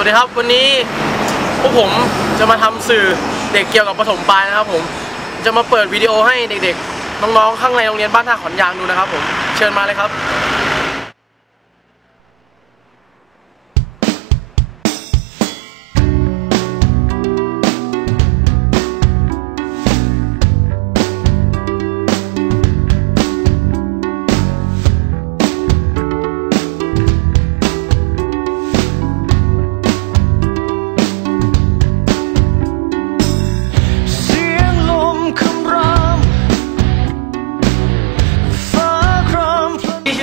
วัสดีครับวันนี้พวกผมจะมาทำสื่อเด็กเกี่ยวกับปฐมปลายนะครับผมจะมาเปิดวิดีโอให้เด็กๆน้องๆข้างในโรงเรียนบ้านท่าขอนยางดูนะครับผมเชิญมาเลยครับ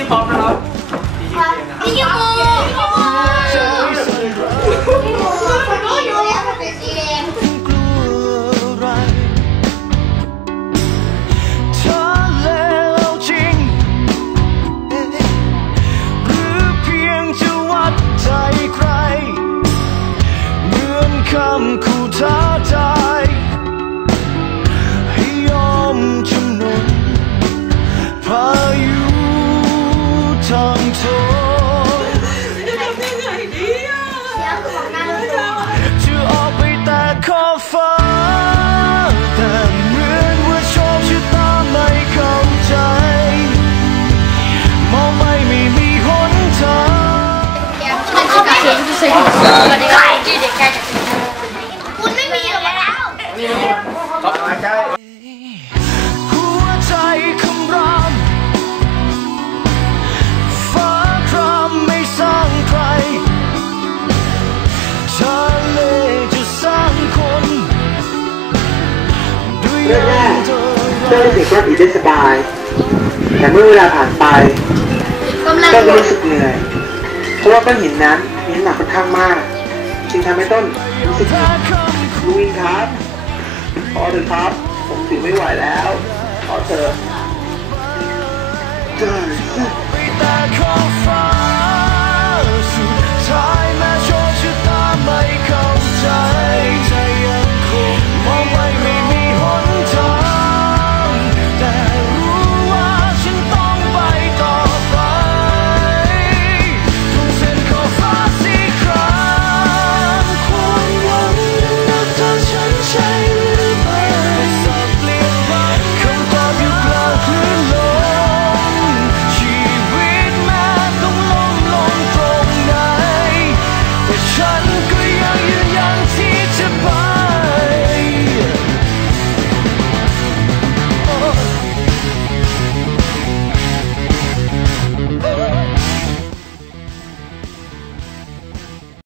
พี่ชื่อป๊อปนะครับพี่ยู คุณไม่มีหรกแล้วหัวใจคำรามฟ้าครามไม่สร้างใครทะเลจะสร้างคนด้วยเรื่องแรกเธอเต้นรู้สึกว่าอยู่ได้สบาย แต่เมื่อเวลาผ่านไป ก็รู้สึกเหนื่อย เพราะว่าก้อนหินนั้น มีน้ำหนักค่อนข้างมาก จึงทำให้ต้นรู้สึกลุยครับ พอเถอะครับ ผมถือไม่ไหวแล้ว พอเถอะได้